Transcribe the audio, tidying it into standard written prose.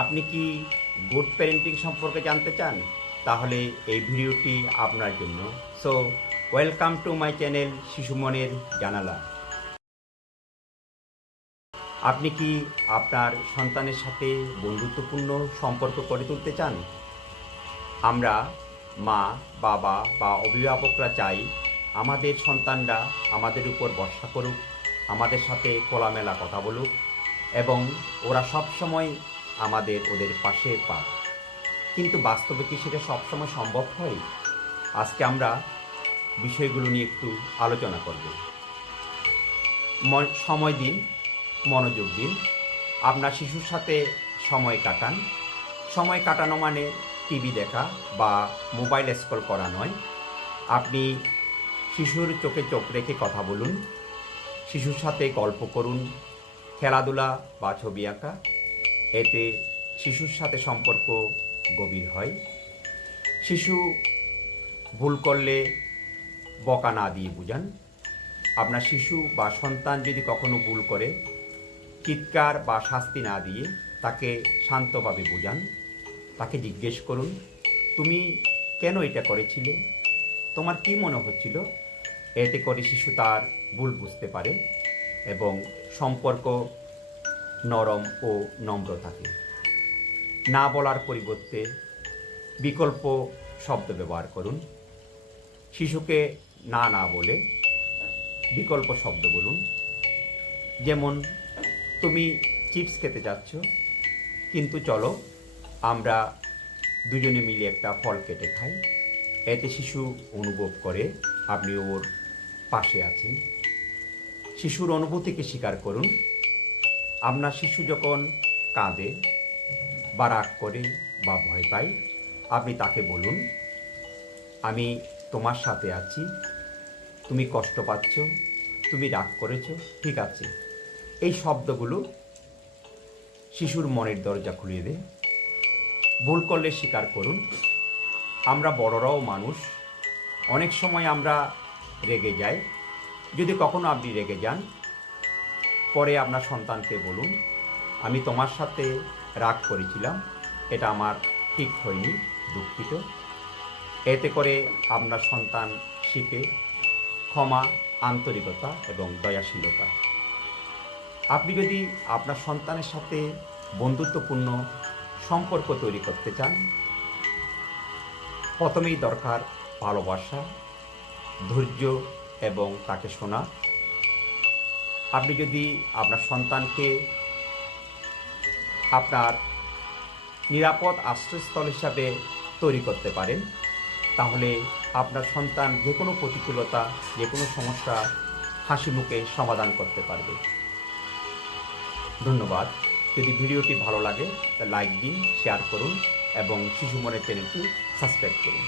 আপনি কি good parenting সম্পর্কে জানতে চান? তাহলে এই ভিডিওটি আপনার জন্য। So welcome to my channel শিশু মনের জানালা। আপনি কি আপনার সন্তানের সাথে বন্ধুত্বপূর্ণ সম্পর্ক গড়ে তুলতে চান? আমরা মা, বাবা বা অভিভাবকরা চাই আমাদের সন্তানরা আমাদের উপর ভরসা করুক, আমাদের সাথে খোলামেলা কথা বলুক এবং ওরা সবসময় ওদের পাশে পাক। কিন্তু বাস্তবে কি সেটা সবসময় সম্ভব হয়? আজকে আমরা বিষয়গুলো নিয়ে একটু আলোচনা করব। সময় দিন, মনোযোগ দিন, আপনার শিশুর সাথে সময় কাটান। সময় কাটানো মানে টিভি দেখা বা মোবাইল স্ক্রল করা নয়। আপনি শিশুর চোখে চোখ রেখে কথা বলুন, শিশুর সাথে গল্প করুন, খেলাধুলা বা ছবি আঁকা। এতে শিশুর সাথে সম্পর্ক গভীর হয়। শিশু ভুল করলে বকা না দিয়ে বুঝান। আপনার শিশু বা সন্তান যদি কখনো ভুল করে চিৎকার বা শাস্তি না দিয়ে তাকে শান্তভাবে বোঝান। তাকে জিজ্ঞেস করুন, তুমি কেন এটা করেছিলে? তোমার কি মনে হচ্ছিল? এতে করে শিশু তার ভুল বুঝতে পারে এবং সম্পর্ক নরম ও নম্র থাকে। না বলার পরিবর্তে বিকল্প শব্দ ব্যবহার করুন। শিশুকে না না বলে বিকল্প শব্দ বলুন। যেমন, তুমি চিপস খেতে যাচ্ছ, কিন্তু চলো আমরা দুজনে মিলে একটা ফল কেটে খাই। এতে শিশু অনুভব করে আপনি ওর পাশে আছেন। শিশুর অনুভূতিকে স্বীকার করুন। আপনার শিশু যখন কাঁদে বা রাগ করে বা ভয় পায়, আপনি তাকে বলুন, আমি তোমার সাথে আছি, তুমি কষ্ট পাচ্ছ, তুমি রাগ করেছ, ঠিক আছে। এই শব্দগুলো শিশুর মনের দরজা খুলিয়ে দেয়। ভুল করলে স্বীকার করুন। আমরা বড়রাও মানুষ, অনেক সময় আমরা রেগে যাই। যদি কখনো আপনি রেগে যান, পরে আপনার সন্তানকে বলুন, আমি তোমার সাথে রাগ করেছিলাম, এটা আমার ঠিক হয়নি, দুঃখিত। এতে করে আপনার সন্তান শিখে ক্ষমা, আন্তরিকতা এবং দয়াশীলতা। আপনি যদি আপনার সন্তানের সাথে বন্ধুত্বপূর্ণ সম্পর্ক তৈরি করতে চান, প্রথমেই দরকার ভালোবাসা, ধৈর্য এবং তাকে শোনা। আপনি যদি আপনার সন্তানকে আপনার নিরাপদ আশ্রয়স্থল হিসাবে তৈরি করতে পারেন, তাহলে আপনার সন্তান যে কোনো প্রতিকূলতা, যে কোনো সমস্যা হাসি মুখে সমাধান করতে পারবে। ধন্যবাদ। যদি ভিডিওটি ভালো লাগে তা লাইক দিন, শেয়ার করুন এবং শিশু মনের চ্যানেলটি সাবস্ক্রাইব করুন।